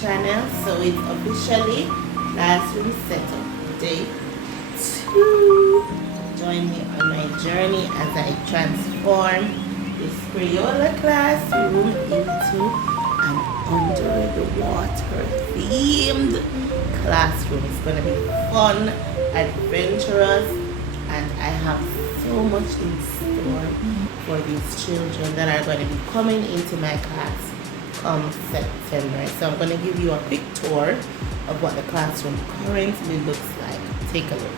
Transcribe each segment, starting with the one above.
channel. So it's officially classroom setup day 2. Join me on my journey as I transform this Crayola classroom into an under the water themed classroom. It's going to be fun, adventurous, and I have so much in store for these children that are going to be coming into my class come September. So I'm going to give you a quick tour of what the classroom currently looks like. Take a look.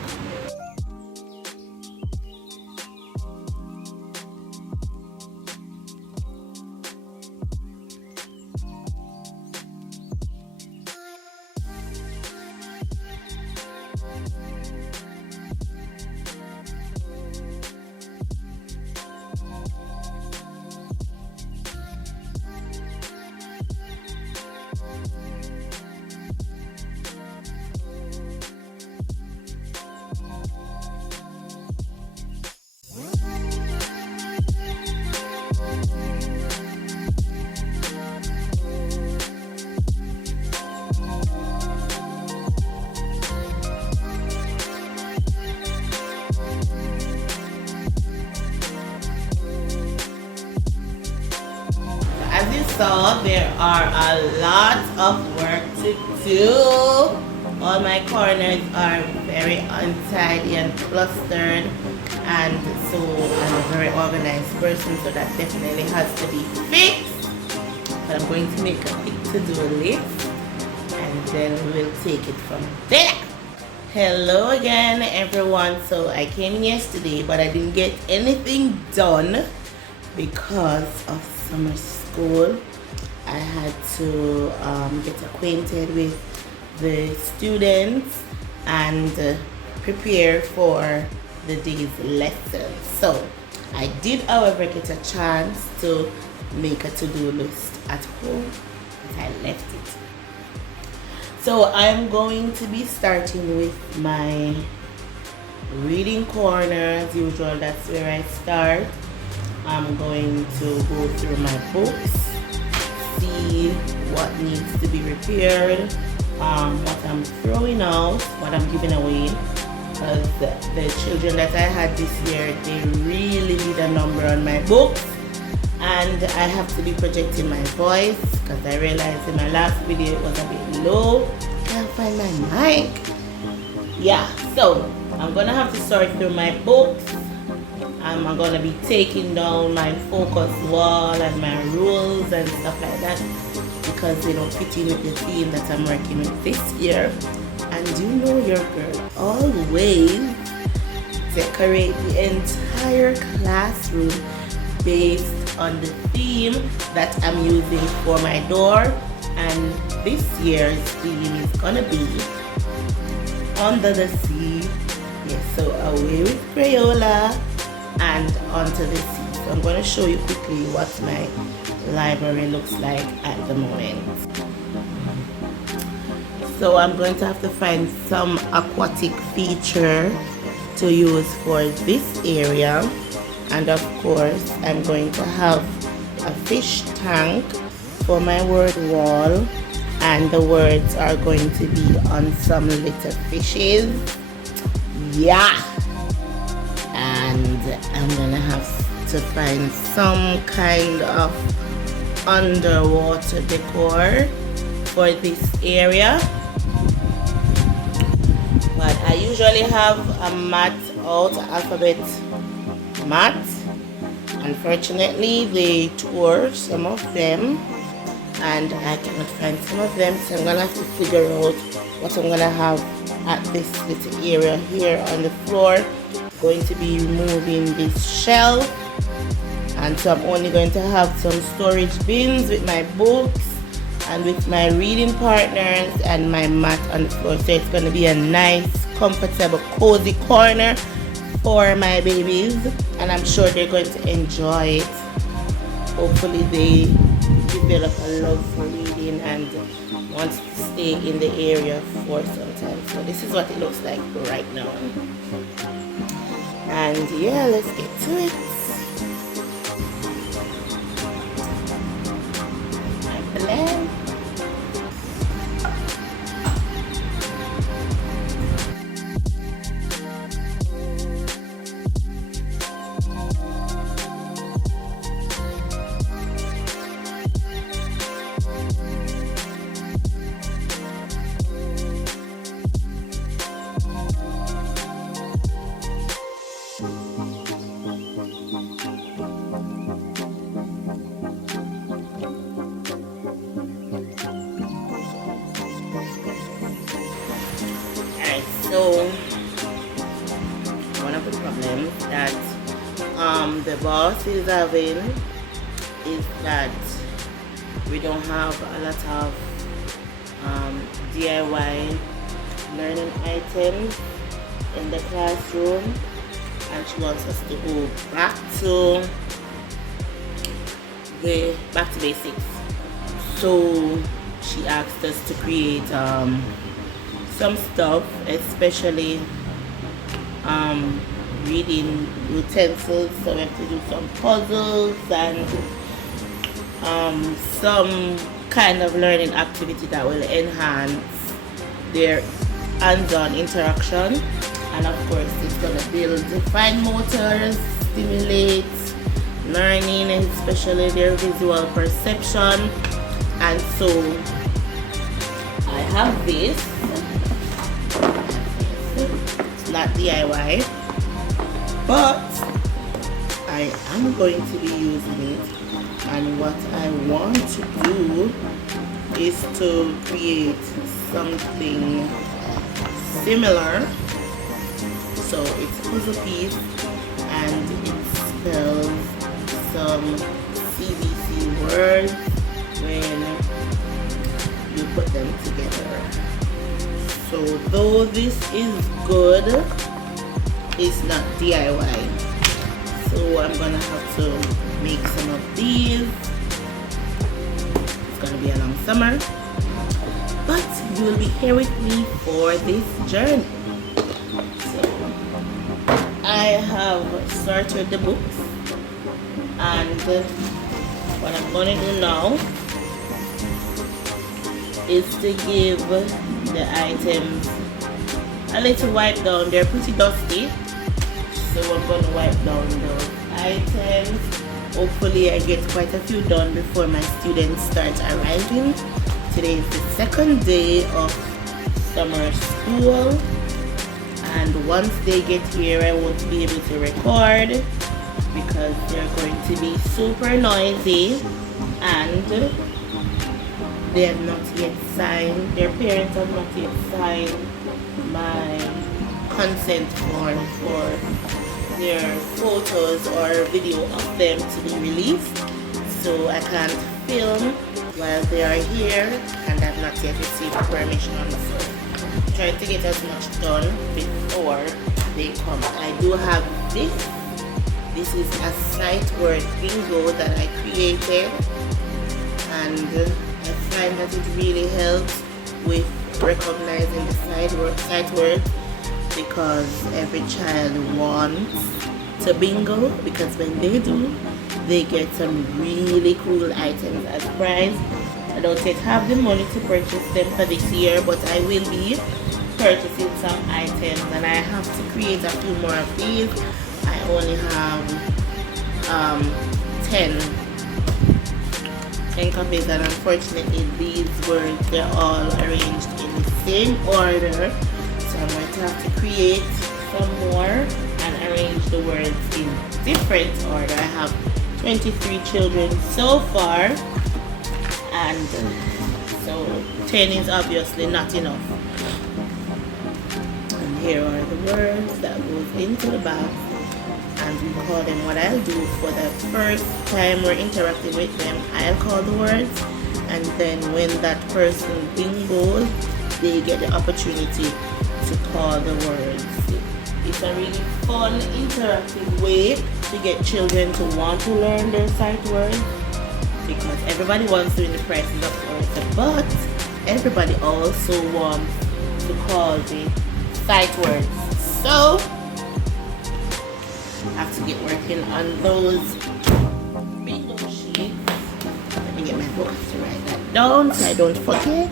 As you saw, there are a lot of work to do. All my corners are very untidy and clustered, and so I'm a very organized person, so that definitely has to be fixed. But I'm going to make a quick to-do list, and then we'll take it from there. Hello again, everyone. So I came yesterday, but I didn't get anything done because of summer school. I had to get acquainted with the students and prepare for the day's lesson. So I did, however, get a chance to make a to-do list at home, but I left it. So I'm going to be starting with my reading corner. As usual, that's where I start. I'm going to go through my books, see what needs to be repaired, what I'm throwing out, what I'm giving away. Because the children that I had this year, they really need a number on my books. And I have to be projecting my voice because I realized in my last video it was a bit low. Can't find my mic. Yeah, so I'm gonna have to sort through my books. I'm gonna be taking down my focus wall and my rules and stuff like that because they don't fit in with the theme that I'm working with this year. And you know your girl always decorate the entire classroom based on the theme that I'm using for my door, and this year's theme is gonna be Under the Sea. Yes, so away with Crayola and onto the sea. So I'm going to show you quickly what my library looks like at the moment. So I'm going to have to find some aquatic feature to use for this area, and of course I'm going to have a fish tank for my word wall, and the words are going to be on some little fishes. Yeah, and I'm gonna have to find some kind of underwater decor for this area. But I usually have a mat out, alphabet mat. Unfortunately, they tore some of them and I cannot find some of them, so I'm gonna have to figure out what I'm gonna have at this little area here on the floor. Going to be removing this shelf, and so I'm only going to have some storage bins with my books and with my reading partners and my mat on the floor. So it's going to be a nice, comfortable, cozy corner for my babies, and I'm sure they're going to enjoy it. Hopefully they develop a love for reading and want to stay in the area for some time. So this is what it looks like right now. And yeah, let's get to it. My plan. of the problems that the boss is having is that we don't have a lot of DIY learning items in the classroom, and she wants us to go back to basics. So she asked us to create some stuff, especially reading utensils. So we have to do some puzzles and some kind of learning activity that will enhance their hands-on interaction, and of course it's going to build fine motors, stimulate learning, especially their visual perception. And so I have this. It's not DIY, but I am going to be using it, and what I want to do is to create something similar. So it's a puzzle piece, and it spells some CVC words when you put them together. So though this is good, it's not DIY. So I'm gonna have to make some of these. It's gonna be a long summer, but you will be here with me for this journey. So I have started the books, and what I'm gonna do now is to give the items a little wipe down. They're pretty dusty, so I'm gonna wipe down those items. Hopefully I get quite a few done before my students start arriving. Today is the second day of summer school, and once they get here I won't be able to record because they're going to be super noisy, and they have not yet signed, their parents have not yet signed my consent form for their photos or video of them to be released. So I can't film while they are here, and I've not yet received permission on the phone. I'm trying to get as much done before they come. I do have this. This is a sight word bingo that I created, and I find that it really helps with recognizing the sight word, because every child wants to bingo, because when they do, they get some really cool items as prize. I don't yet have the money to purchase them for this year, but I will be purchasing some items, and I have to create a few more of these. I only have 10 copies, and unfortunately these words, they're all arranged in the same order, so I'm going to have to create some more and arrange the words in different order. I have 23 children so far, and so 10 is obviously not enough. And here are the words that goes into the box, and we call them. What I'll do for the first time we're interacting with them, I'll call the words, and then when that person bingos, they get the opportunity to call the words. It's a really fun, interactive way to get children to want to learn their sight words, because everybody wants to win the prizes, of course, but everybody also wants to call the sight words. So I have to get working on those bingo sheets. Let me get my book to write that down so I don't forget. Okay.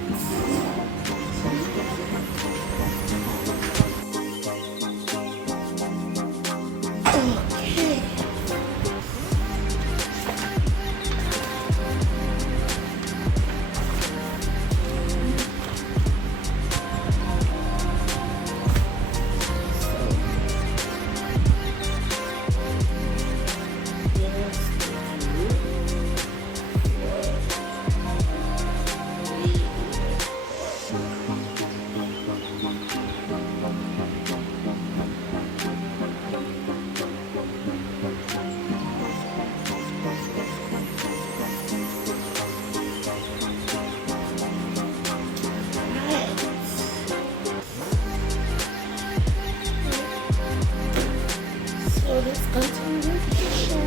So let's continue with the show.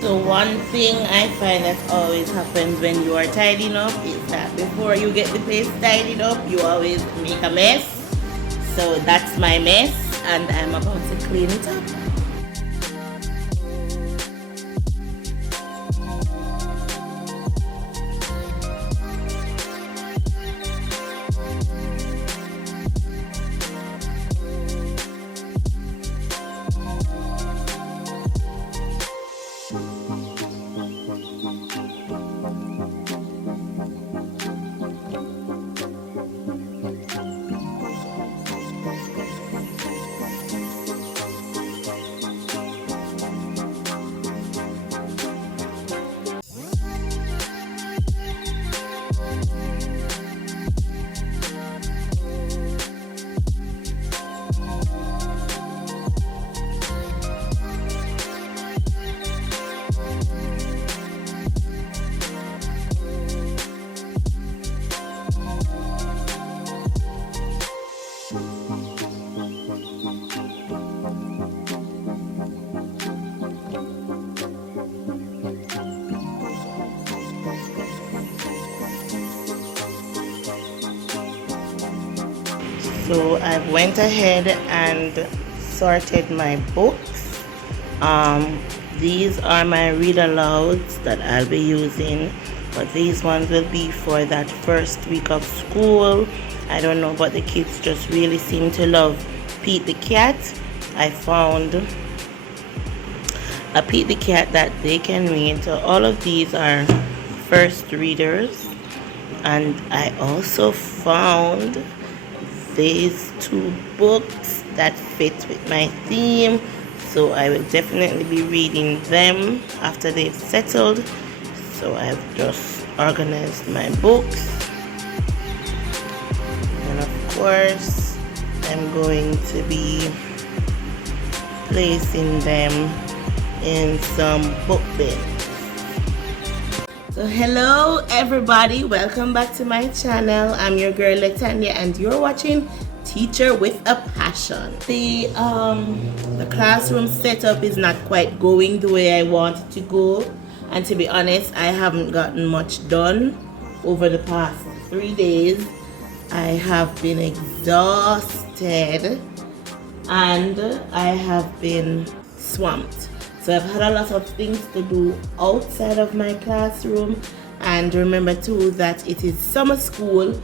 So one thing I find that always happens when you are tidying up is that before you get the place tidied up, you always make a mess. So that's my mess, and I'm about to clean it up. So I went ahead and sorted my books. These are my read alouds that I'll be using, but these ones will be for that first week of school. I don't know, but the kids just really seem to love Pete the Cat. I found a Pete the Cat that they can read. So all of these are first readers, and I also found these two books that fit with my theme, so I will definitely be reading them after they've settled. So I've just organized my books, and of course I'm going to be placing them in some book bins. So hello everybody, welcome back to my channel. I'm your girl Latanya and you're watching Teacher with a Passion. The classroom setup is not quite going the way I want it to go, and to be honest, I haven't gotten much done over the past 3 days. I have been exhausted and I have been swamped. So I've had a lot of things to do outside of my classroom, and remember too that it is summer school,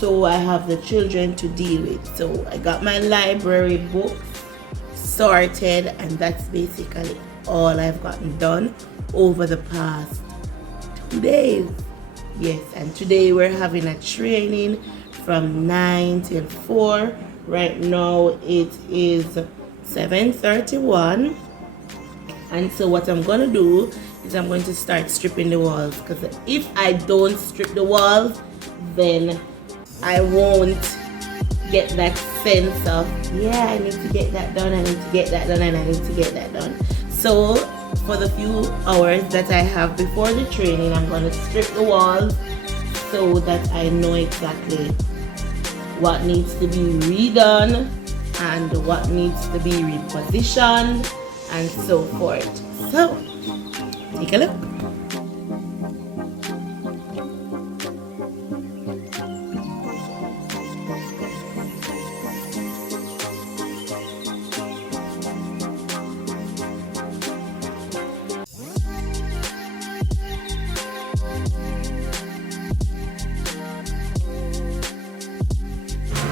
so I have the children to deal with. So I got my library books sorted, and that's basically all I've gotten done over the past 2 days. Yes, and today we're having a training from 9 till 4. Right now it is 7:31. And so what I'm going to do is I'm going to start stripping the walls, because if I don't strip the walls, then I won't get that sense of, yeah, I need to get that done, I need to get that done, and I need to get that done. So for the few hours that I have before the training, I'm going to strip the walls so that I know exactly what needs to be redone and what needs to be repositioned and so forth. So, take a look.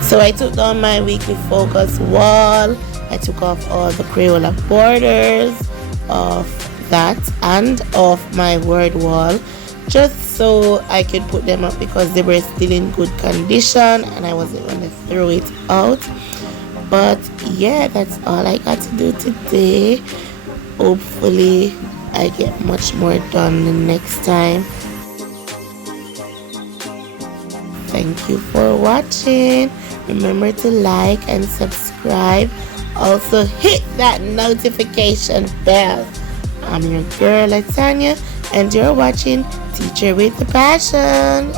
So I took down my weekly focus wall. I took off all the Crayola borders of that and of my word wall, just so I could put them up because they were still in good condition and I wasn't going to throw it out. But yeah, that's all I got to do today. Hopefully I get much more done the next time. Thank you for watching. Remember to like and subscribe. Also hit that notification bell. I'm your girl Latanya and you're watching Teacher with a Passion.